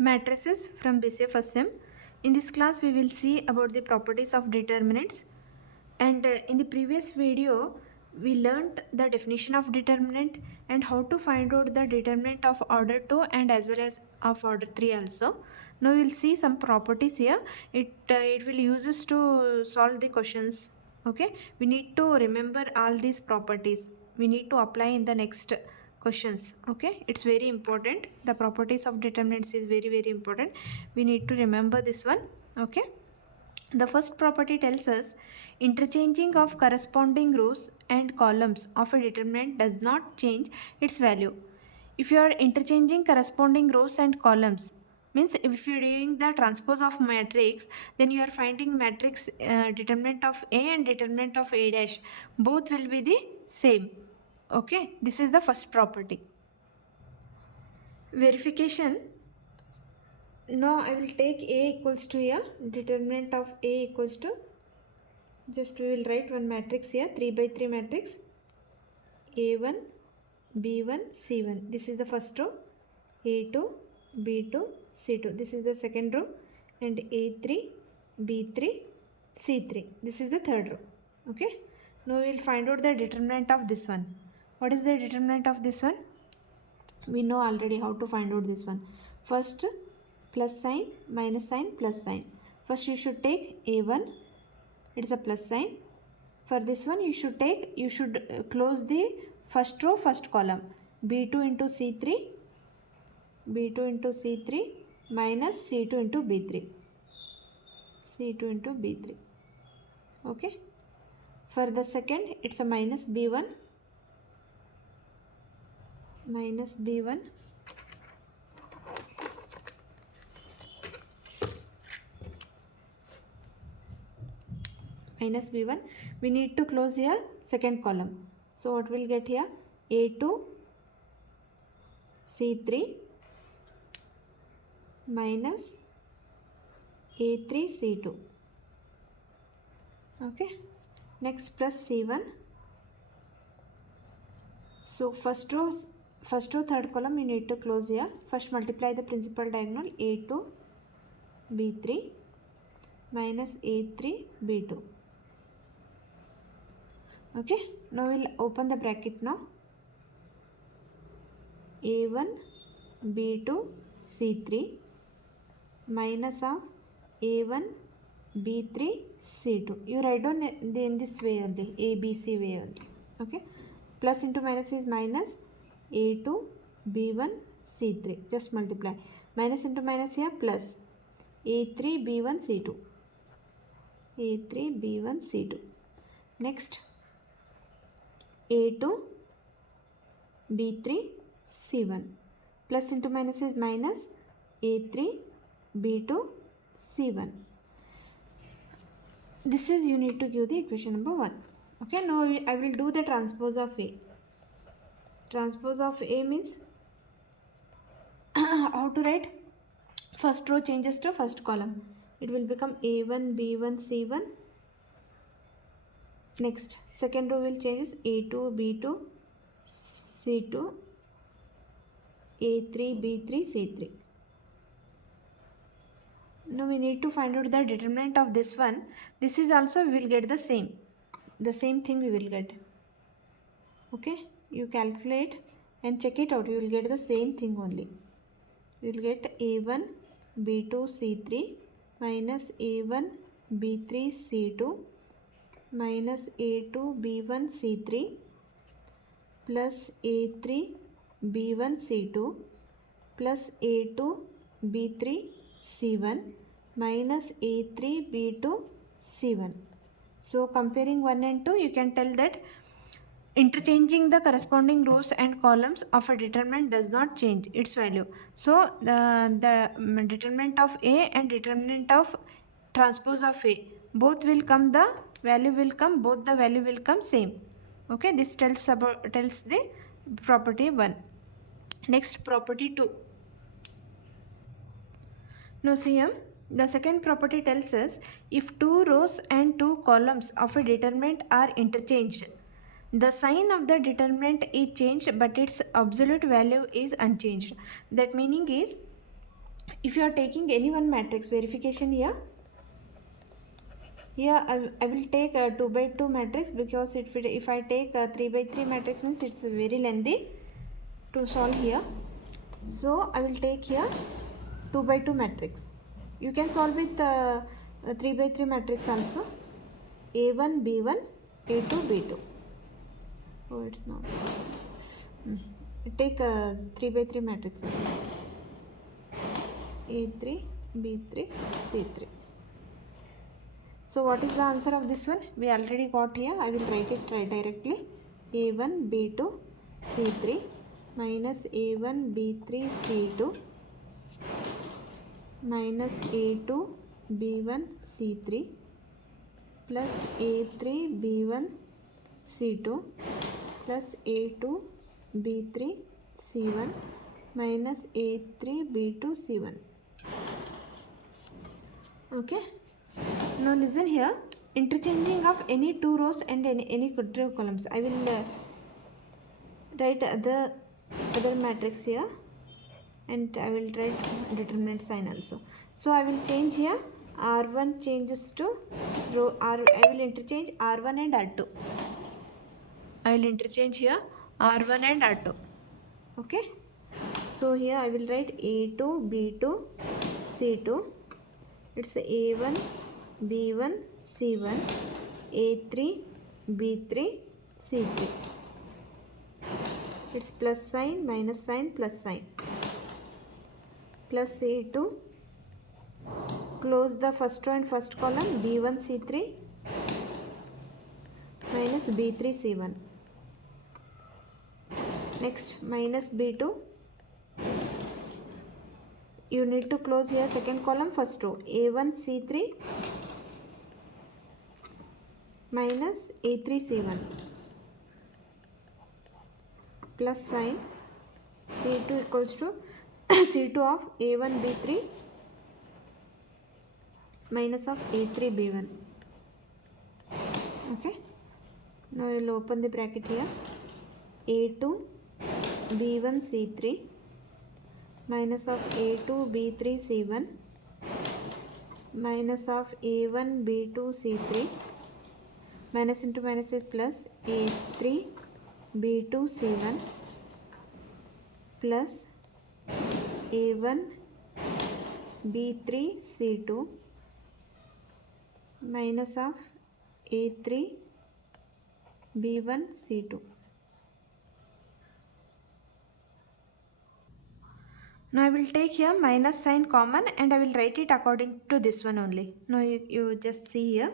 Matrices from BCA first sem. In this class we will see about the properties of determinants, and in the previous video we learnt the definition of determinant and how to find out the determinant of order 2 and as well as of order 3 also. Now we will see some properties here. It will use us to solve the questions. Okay, we need to remember all these properties. We need to apply in the next questions. Okay, it's very important. The properties of determinants is very important. We need to remember this one. Okay, the first property tells us interchanging of corresponding rows and columns of a determinant does not change its value. If you are interchanging corresponding rows and columns, means if you are doing the transpose of matrix, then you are finding matrix determinant of A and determinant of A dash, both will be the same. Okay, this is the first property. Verification. Now I will take A equals to a determinant of A equals to, just we will write one matrix here, 3 by 3 matrix, A1, B1, C1. This is the first row. A2, B2, C2. This is the second row. And A3, B3, C3. This is the third row. Okay. Now we will find out the determinant of this one. What is the determinant of this one? We know already how to find out this one. First, plus sign, minus sign, plus sign. First you should take A1. It is a plus sign. For this one you should close the first row, first column. B2 into C3, B2 into C3 minus C2 into B3, C2 into B3. Okay. For the second, it's a minus B1, minus B1, minus B1. We need to close here second column. So what we'll get here? A2, C3 minus A3, C2. Okay. Next plus C1. So first row, third column you need to close here. First multiply the principal diagonal A2, B3 minus A3, B2. Okay. Now we'll open the bracket now. A1, B2, C3 minus of A1, B3, C2. You write down in this way only, A, B, C way only. Okay. Plus into minus is minus A2, B1, C3. Just multiply. Minus into minus here plus A3, B1, C2. A3, B1, C2. Next A2, B3, C1. Plus into minus is minus A3, B2, C1. This is, you need to give the equation number 1. Okay, now I will do the transpose of A. Transpose of A means how to write? First row changes to first column. It will become A1, B1, C1. Next, second row will change A2, B2, C2, A3, B3, C3. Now we need to find out the determinant of this one. This is also, we will get the same. The same thing we will get. Okay, you calculate and check it out. You will get the same thing only. You will get A1, B2, C3 minus A1, B3, C2 minus A2, B1, C3 plus A3, B1, C2 plus A2, B3, C1 minus A3, B2, C1. So comparing 1 and 2, you can tell that interchanging the corresponding rows and columns of a determinant does not change its value. So the determinant of A and determinant of transpose of A, both will come, the value will come, both the value will come same. Okay, this tells the property 1. Next, property 2. Now see here, the second property tells us if two rows and two columns of a determinant are interchanged, the sign of the determinant is changed but its absolute value is unchanged. That meaning is, If you are taking any one matrix verification here, I will take a 2 by 2 matrix, because if I take a 3 by 3 matrix means it's very lengthy to solve here. So I will take here 2 by 2 matrix. You can solve with 3 by 3 matrix also. A1 B1 A2 B2. Oh, it's not. Take a 3 by 3 matrix. A3 B3 C3. So what is the answer of this one? We already got here. I will write it directly. A1 B2 C3 minus A1 B3 C2 minus A2 B1 C3 plus A3 B1 C2 plus A2 B3 C1 minus A3 B2 C1. Okay. Now listen here. Interchanging of any two rows and any two columns. I will write the other matrix here, and I will write determinant sign also. So I will change here. R1 changes to row R. I will interchange R1 and R2. I will interchange here R1 and R2. Okay. So here I will write A2 B2 C2. It's A1 B1 C1 A3 B3 C3. It's plus sign, minus sign, plus sign. Plus A2. Close the first row and first column. B1 C3 minus B3 C1. Next, minus B2. You need to close here second column, first row. A1 C3 minus A3 C1 plus sign. C2 equals to C2 of A1 B3 minus of A3 B1. Okay. Now you will open the bracket here. A2 B1 C3 minus of A2 B3 C1 minus of A1 B2 C3. Minus into minus is plus. A3 B2 C1 plus A1 B3 C2 minus of A3 B1 C2. Now I will take here minus sign common, and I will write it according to this one only. Now you just see here,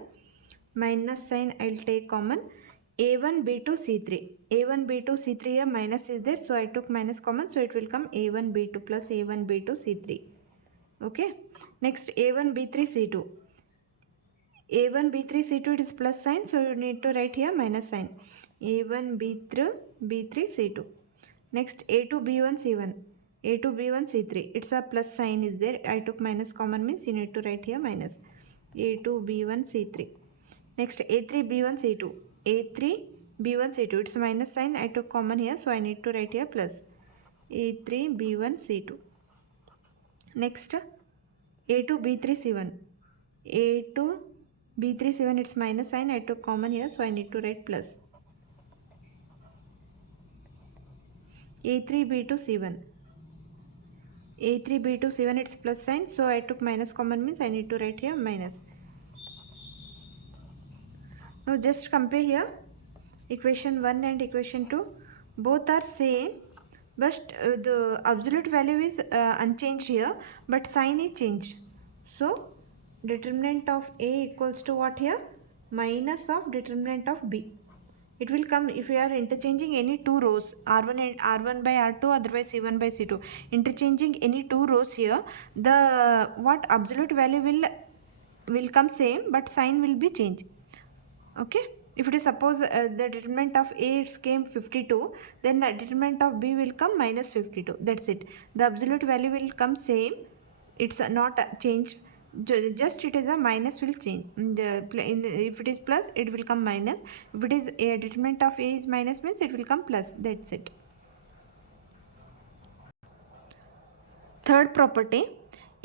minus sign I will take common. A1 B2 C3. A1 B2 C3 here minus is there, so I took minus common, so it will come A1 B2 plus A1 B2 C3. Okay. Next, A1 B3 C2. A1 B3 C2, it is plus sign, so you need to write here minus sign. A1 B3 C2. Next, A2 B1 C1. A2 B1 C3. It's a plus sign is there. I took minus common, means you need to write here minus. A2 B1 C3. Next, A3 B1 C2. A3 B1 C2. It's minus sign. I took common here, so I need to write here plus. A3 B1 C2. Next, A2 B3 C1. A2 B3 C1. It's minus sign. I took common here, so I need to write plus. A3 B2 C1. A3 B2 C1, it's plus sign, so I took minus common, means I need to write here minus. Now just compare here equation 1 and equation 2. Both are same, but the absolute value is unchanged here, but sign is changed. So determinant of A equals to what here? Minus of determinant of B. It will come if we are interchanging any two rows, R1 and R1 by R2, otherwise C1 by C2. Interchanging any two rows here, the what absolute value will come same, but sign will be changed. Okay. If it is suppose the determinant of A it came 52, then the determinant of B will come minus 52. That's it. The absolute value will come same. It's not changed. Just it is a minus will change. If it is plus, it will come minus. If it is a determinant of A is minus, means it will come plus. That's it. Third property.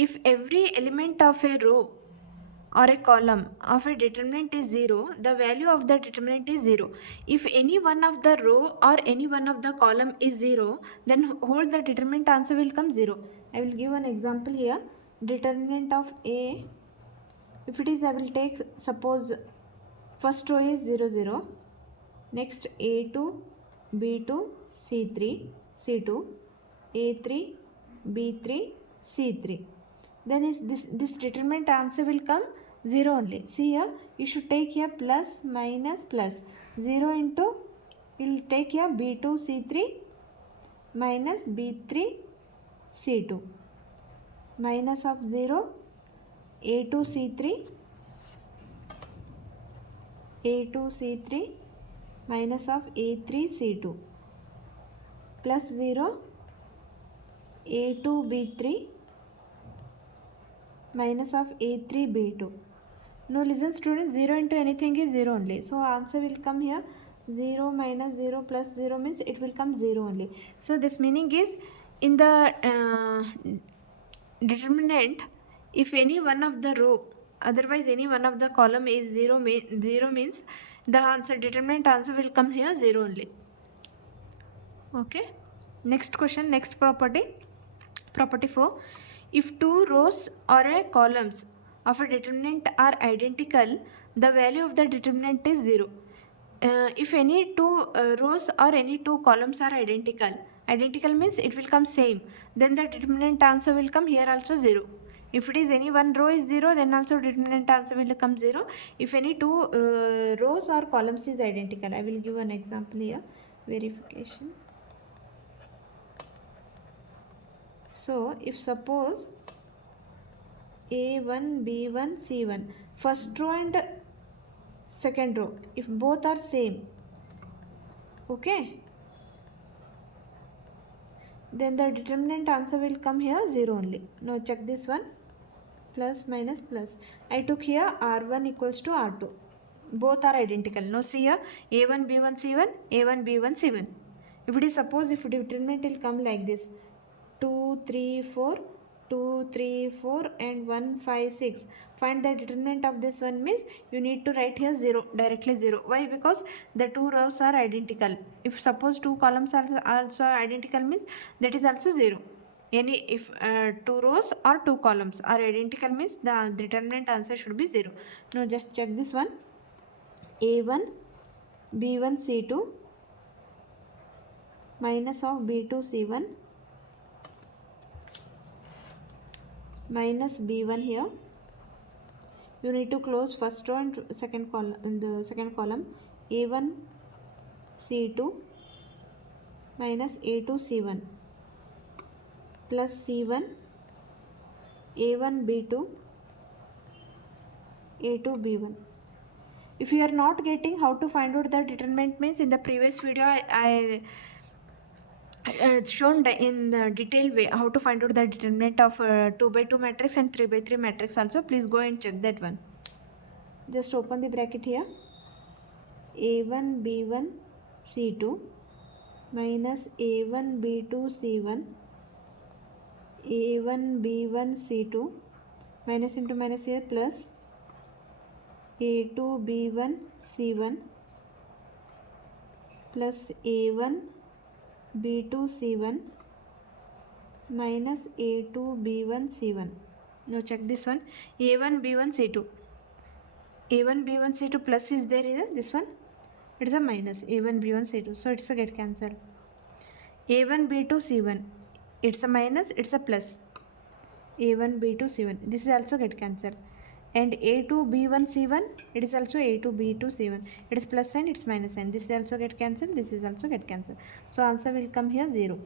if every element of a row or a column of a determinant is 0, the value of the determinant is 0. If any one of the row or any one of the column is 0, then whole the determinant answer will come 0. I will give an example here. Determinant of A, if it is, I will take, suppose first row is 0 0, next A2 B2 C3 C2 A3 B3 C3, then is this determinant answer will come 0 only. See here, you should take here plus minus plus 0 into, you will take here B2 C3 minus B3 C2 minus of 0 A2 C3 A2 C3 minus of A3 C2 plus 0 A2 B3 minus of A3 B2. Now listen students, 0 into anything is 0 only. So answer will come here 0 minus 0 plus 0 means it will come 0 only. So this meaning is, in the determinant, if any one of the row, otherwise any one of the column is 0, 0 means the answer, determinant answer will come here 0 only. Okay. Next question, next property. Property 4. If two rows or a columns of a determinant are identical, the value of the determinant is 0. If any two rows or any two columns are identical means it will come same, then the determinant answer will come here also 0. If it is any one row is 0, then also determinant answer will come 0. If any two rows or columns is identical, I will give an example here. Verification. So if suppose A1 B1 C1, first row and second row, if both are same, okay, then the determinant answer will come here 0 only. Now check this one, plus minus plus. I took here R1 equals to R2. Both are identical. Now see here, A1 B1 C1, A1 B1 C1. If it is, suppose if determinant will come like this, 2 3 4 2 3 4 and 1 5 6, find the determinant of this one means you need to write here 0, directly 0. Why? Because the two rows are identical. If suppose two columns are also identical means that is also 0. Any, if two rows or two columns are identical means the determinant answer should be 0. Now just check this one, A1 B1 C2 minus of B2 C1 minus B1 here. You need to close first row and second column. In the second column, A1 C2 minus A2 C1 plus C1 A1 B2 A2 B1. If you are not getting how to find out the determinant means, in the previous video I shown in the detailed way how to find out the determinant of 2 by 2 matrix and 3 by 3 matrix also. Please go and check that one. Just open the bracket here, A1 B1 C2 minus A1 B2 C1 A1 B1 C2 minus into minus here plus A2 B1 C1 plus A1 B2 C1 minus A2 B1 C1. Now check this one, A1 B1 C2. A1 B1 C2 plus is there, is this one, it is a minus A1 B1 C2, so it's a get cancel. A1 B2 C1, it's a minus, it's a plus. A1 B2 C1, this is also get cancel. And A2 B1 C1, it is also A2 B2 C1, it is plus sign, it's minus sign, this is also get cancelled, this is also get cancelled. So answer will come here 0.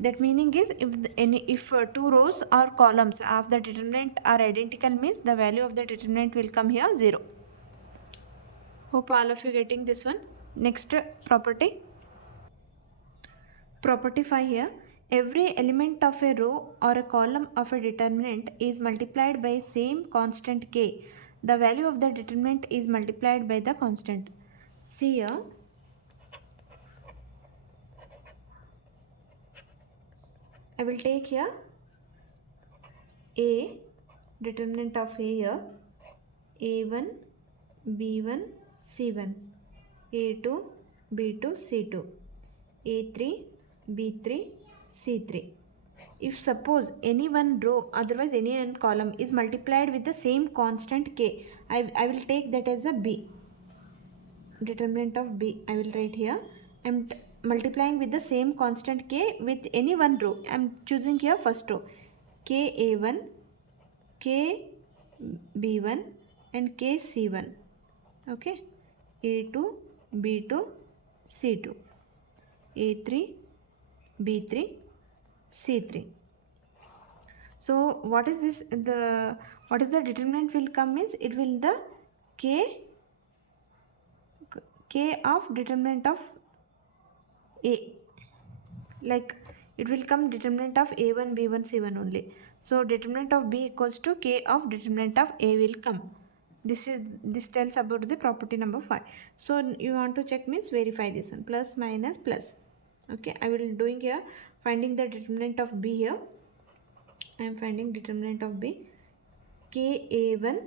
That meaning is, if two rows or columns of the determinant are identical means the value of the determinant will come here 0. Hope all of you getting this one. Next property. Property 5 here. Every element of a row or a column of a determinant is multiplied by same constant k. The value of the determinant is multiplied by the constant. See here. I will take here A, determinant of A here, A1, B1, C1, A2, B2, C2, A3, B3, C3. If suppose any one row, otherwise any one column is multiplied with the same constant k, I will take that as a B. Determinant of B, I will write here. I am multiplying with the same constant k with any one row. I am choosing here first row. K A1, K B1 and K C1. Okay. A2, B2, C2. A3, B3, C3. So what is this? What is the determinant will come means it will the k of determinant of A, like it will come determinant of A1, B1, C1 only. So determinant of B equals to k of determinant of A will come. This tells about the property number 5. So you want to check means verify this one, plus minus plus. Okay, I will doing here finding the determinant of B here. I am finding determinant of B. K A1.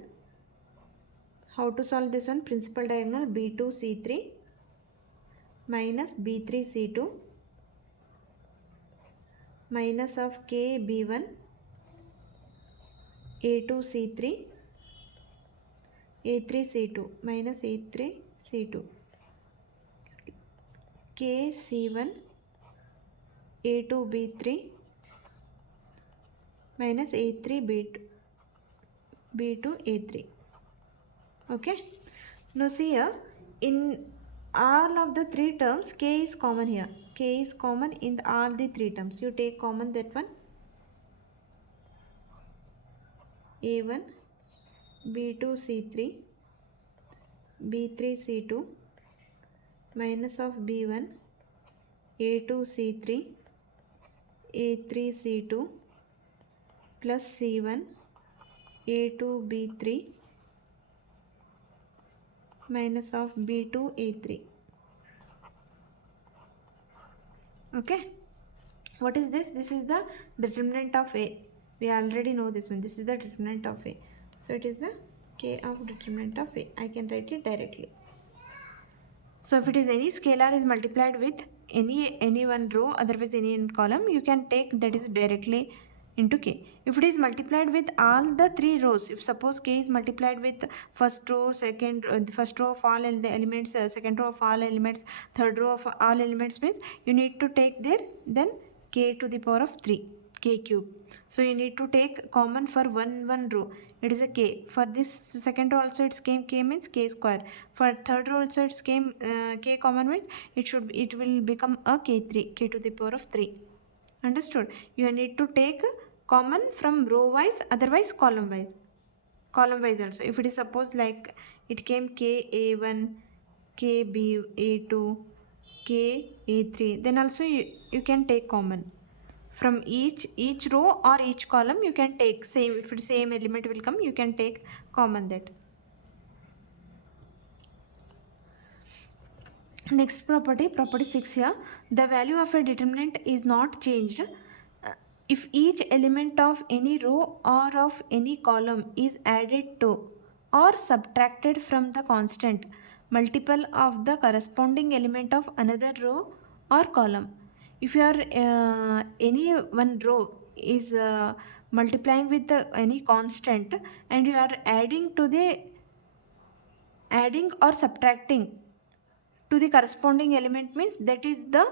How to solve this one? Principal diagonal B2 C3 minus B3 C2 minus of K B1 A2 C3 A3 C2 minus A3 C2 K C1 A2 B3 minus A3 B2 A3. Okay, now see here, in all of the three terms k is common here. K is common in all the three terms. You take common that one. A1 B2 C3 B3 C2 minus of B1 A2 C3 A3 C2 plus C1 A2 B3 minus of B2 A3. Okay, what is this? This is the determinant of A. We already know this one. This is the determinant of A. So it is the k of determinant of A. I can write it directly. So if it is any scalar is multiplied with any one row, otherwise any one column, you can take that is directly into k. If it is multiplied with all the three rows, if suppose k is multiplied with first row, first row of all the elements, second row of all elements, third row of all elements, means you need to take there then k to the power of 3, k cube. So you need to take common for one row, it is a k. For this second row also it's came k means k square. For third row also it's came k common means it will become a k3, k to the power of 3. Understood? You need to take common from row wise, otherwise column wise. Column wise also. If it is suppose like it came k A1, k B A2, k A3, then also you can take common. From each row or each column you can take same. If it's same element will come, you can take common that. Next property 6 here. The value of a determinant is not changed if each element of any row or of any column is added to or subtracted from the constant multiple of the corresponding element of another row or column. If your any one row is multiplying with any constant and you are adding or subtracting to the corresponding element, means that is the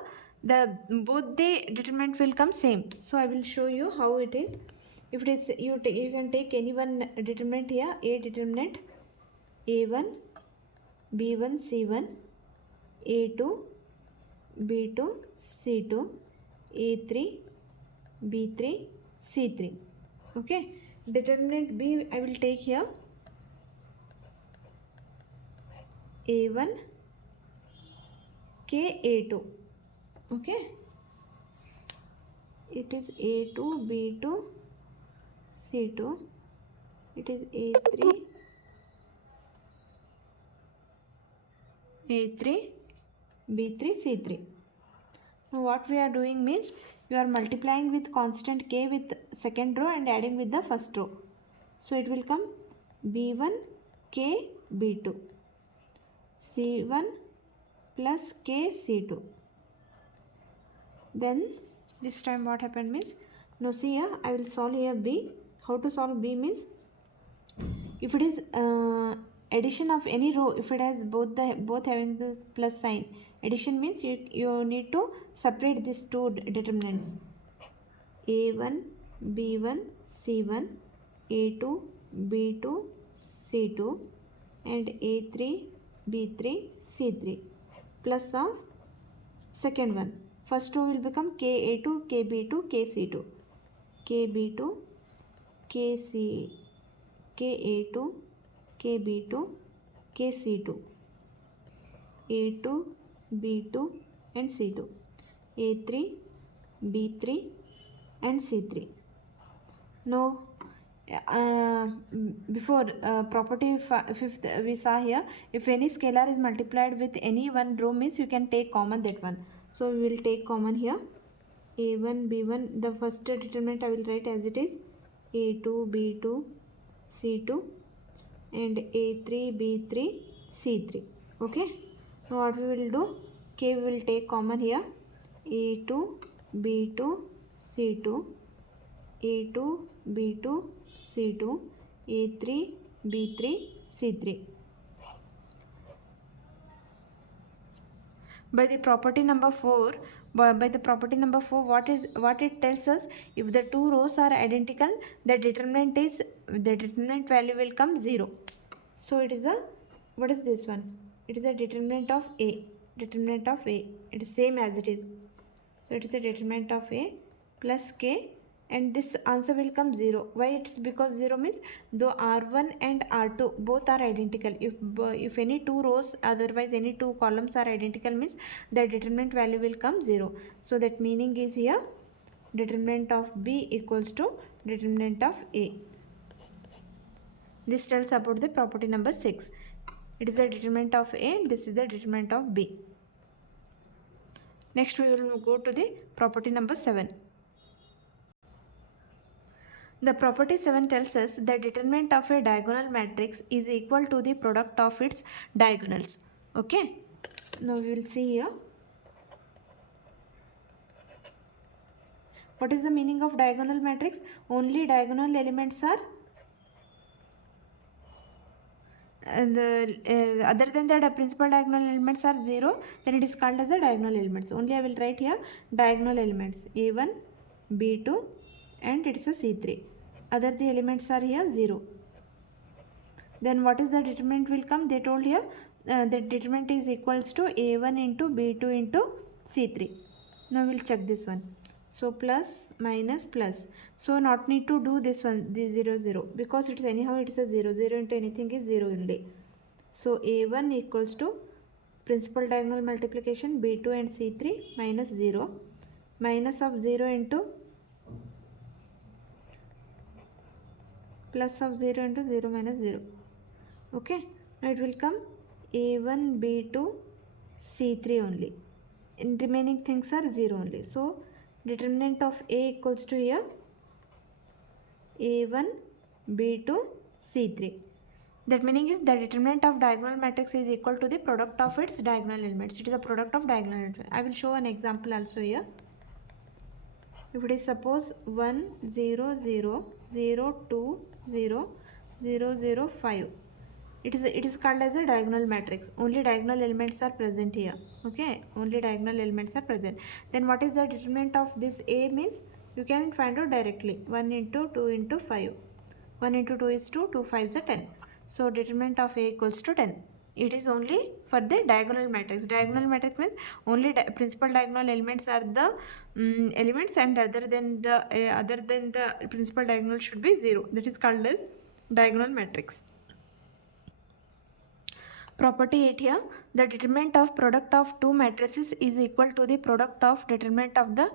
both the determinant will come same. So I will show you how it is. If it is you can take any one determinant here. A determinant A1 B1 C1 A2 B2 C2 A3 B3 C3. Okay, determinant B I will take here A1 K A2. Okay, it is A2 B2 C2, it is A3 B3 C3. Now what we are doing means you are multiplying with constant k with second row and adding with the first row. So it will come b1 k b2 c1 plus k c2. Then this time what happened means, now see here, I will solve here b. How to solve b means, if it is addition of any row, if it has both having this plus sign, addition means you need to separate these two determinants, a1 b1 c1, a2 b2 c2, and a3 b3 c3, plus of second one. First row will become ka2 kb2 kc2, kb2 kc, ka2 kb2 kc2, a2 b2 and c2, a3 b3 and c3. Now before property fifth we saw here, if any scalar is multiplied with any one row means you can take common that one. So we will take common here a1 b1, the first determinant I will write as it is, a2 b2 c2, and a3 b3 c3. Okay, now what we will do, k we will take common here, a2 b2 c2, a2 b2 c2, a3 b3 c3. By the property number 4, what it tells us, if the two rows are identical, the determinant value will come 0. So it is what is this one? It is a determinant of a. It is same as it is. So it is a determinant of a plus k, and this answer will come 0. Why? It's because 0 means though r1 and r2 both are identical, if any two rows, otherwise any two columns are identical means the determinant value will come 0. So that meaning is here determinant of b equals to determinant of a. This tells about the property number 6. It is the determinant of a and this is the determinant of b. Next we will go to the property number 7. The property 7 tells us the determinant of a diagonal matrix is equal to the product of its diagonals. Okay. Now we will see here. What is the meaning of diagonal matrix? Only diagonal elements are other than that principal diagonal elements are 0, then it is called as a diagonal elements. Only I will write here diagonal elements a1 b2 and it is a c3. Other the elements are here 0. Then what is the determinant will come? They told here the determinant is equals to a1 into b2 into c3. Now we will check this one. So plus minus plus. So not need to do this one, this 0 0, because it is anyhow it is a 0 0 into anything is 0 only. So a1 equals to principal diagonal multiplication b2 and c3 minus 0, minus of 0 into plus of 0 into 0 minus 0. Okay, now it will come a1 b2 c3 only, and remaining things are 0 only. So determinant of a equals to here a1 b2 c3. That meaning is the determinant of diagonal matrix is equal to the product of its diagonal elements. It is a product of diagonal elements. I will show an example also here. If it is suppose 1 0 0 0 2 0 0 0 5, it is called as a diagonal matrix. Only diagonal elements are present here. Okay, only diagonal elements are present. Then what is the determinant of this a means? You can find out directly. 1 into 2 into 5. 1 into 2 is 2, 2 5 is 10. So determinant of a equals to 10. It is only for the diagonal matrix. Diagonal matrix means only principal diagonal elements are the elements, and other than the principal diagonal should be 0. That is called as diagonal matrix. Property 8 here, the determinant of product of two matrices is equal to the product of determinant of the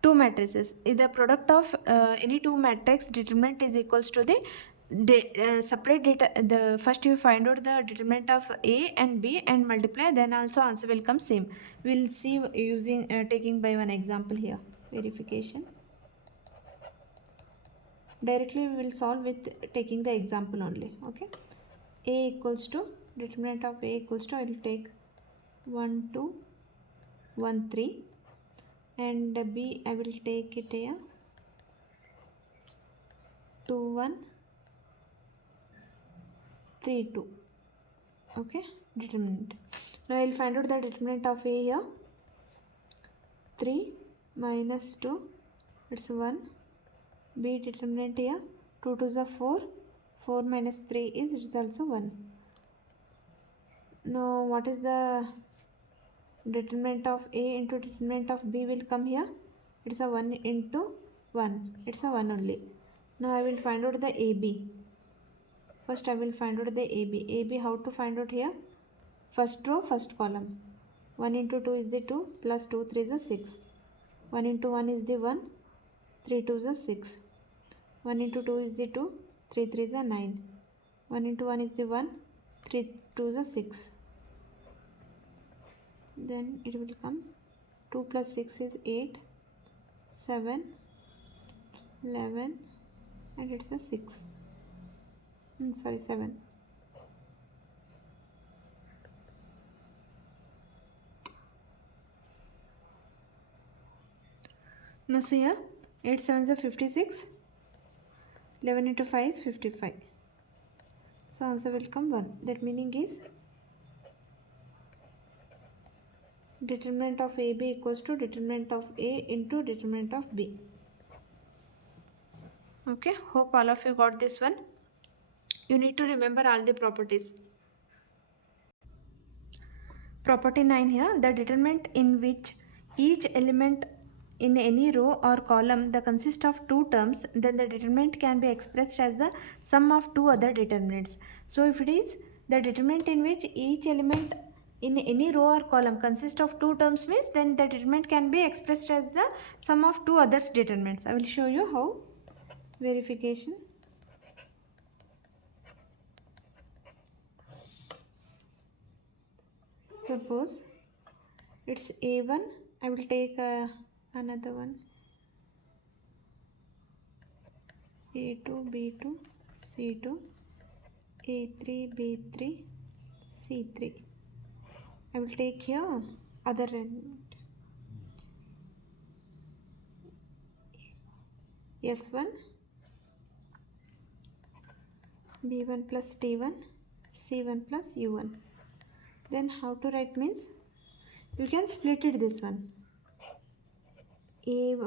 two matrices. If the product of any two matrix determinant is equals to the separate data, first you find out the determinant of a and b and multiply, then also answer will come same. We will see using taking by one example here. verification. Directly we will solve with taking the example only. Okay, a equals to, determinant of a equals to, I will take 1 2 1 3, and b I will take it here 2 1 3 2. Okay, determinant. Now I will find out the determinant of a here. 3 minus 2, it's 1. B determinant here, 2 2 is 4, 4 minus 3 is, it is also 1. Now what is the determinant of A into determinant of B will come here? It's a 1 into 1, it's a 1 only. Now I will find out the AB. First I will find out the AB. AB, how to find out here? First row, first column. 1 into 2 is the 2, plus 2 3 is a 6. 1 into 1 is the 1, 3 2 is a 6. 1 into 2 is the 2, 3 3 is a 9. 1 into 1 is the 1, 3 2 is a 6. Then it will come 2 plus 6 is 8, 7, 11, and it's a 6. Sorry, 7. Now see here, 8 7 is 56, 11 into 5 is 55. So answer will come 1. That meaning is determinant of AB equals to determinant of A into determinant of B. Okay, hope all of you got this one. You need to remember all the properties. Property 9 here, the determinant in which each element in any row or column that consists of two terms, then the determinant can be expressed as the sum of two other determinants. So if it is the determinant in which each element in any row or column consists of two terms means, then the determinant can be expressed as the sum of two others determinants. I will show you how. Verification. Suppose it's A1, I will take another one, A2, B2, C2, A3, B3, C3. I will take here other element, S1, B1 plus T1, C1 plus U1. Then how to write means, you can split it this one.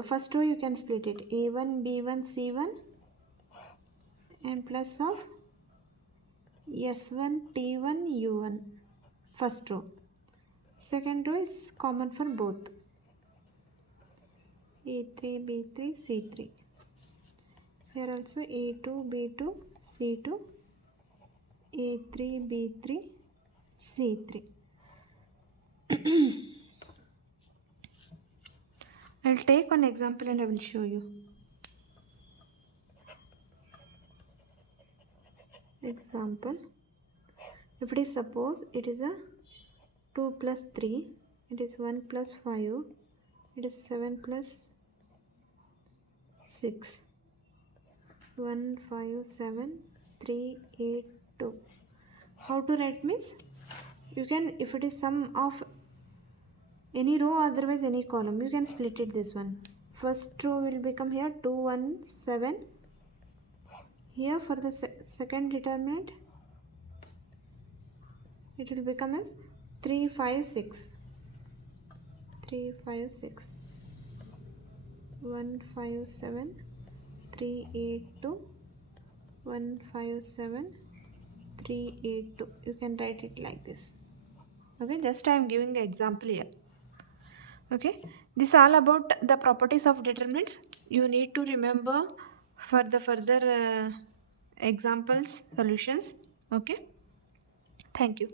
First row you can split it, A1, B1, C1 and plus of S1, T1, U1. First row. Second row is common for both. A3, B3, C3. Here also A2, B2, C2, A3, B3, C3. I will take one example and I will show you. Example. If it is, suppose it is a 2 plus 3, it is 1 plus 5, it is 7 plus 6. 1, 5, 7, 3, 8, 2. How to write means, you can, if it is sum of any row, otherwise any column, you can split it this one. First row will become here 2, 1, 7. Here for the second determinant, it will become as 3, 5, 6. 3, 5, 6. 1, 5, 7. 3, 8, 2. 1, 5, 7. 3, 8, 2. You can write it like this. Okay, just I am giving an example here. Okay, this is all about the properties of determinants. You need to remember for the further examples, solutions. Okay, thank you.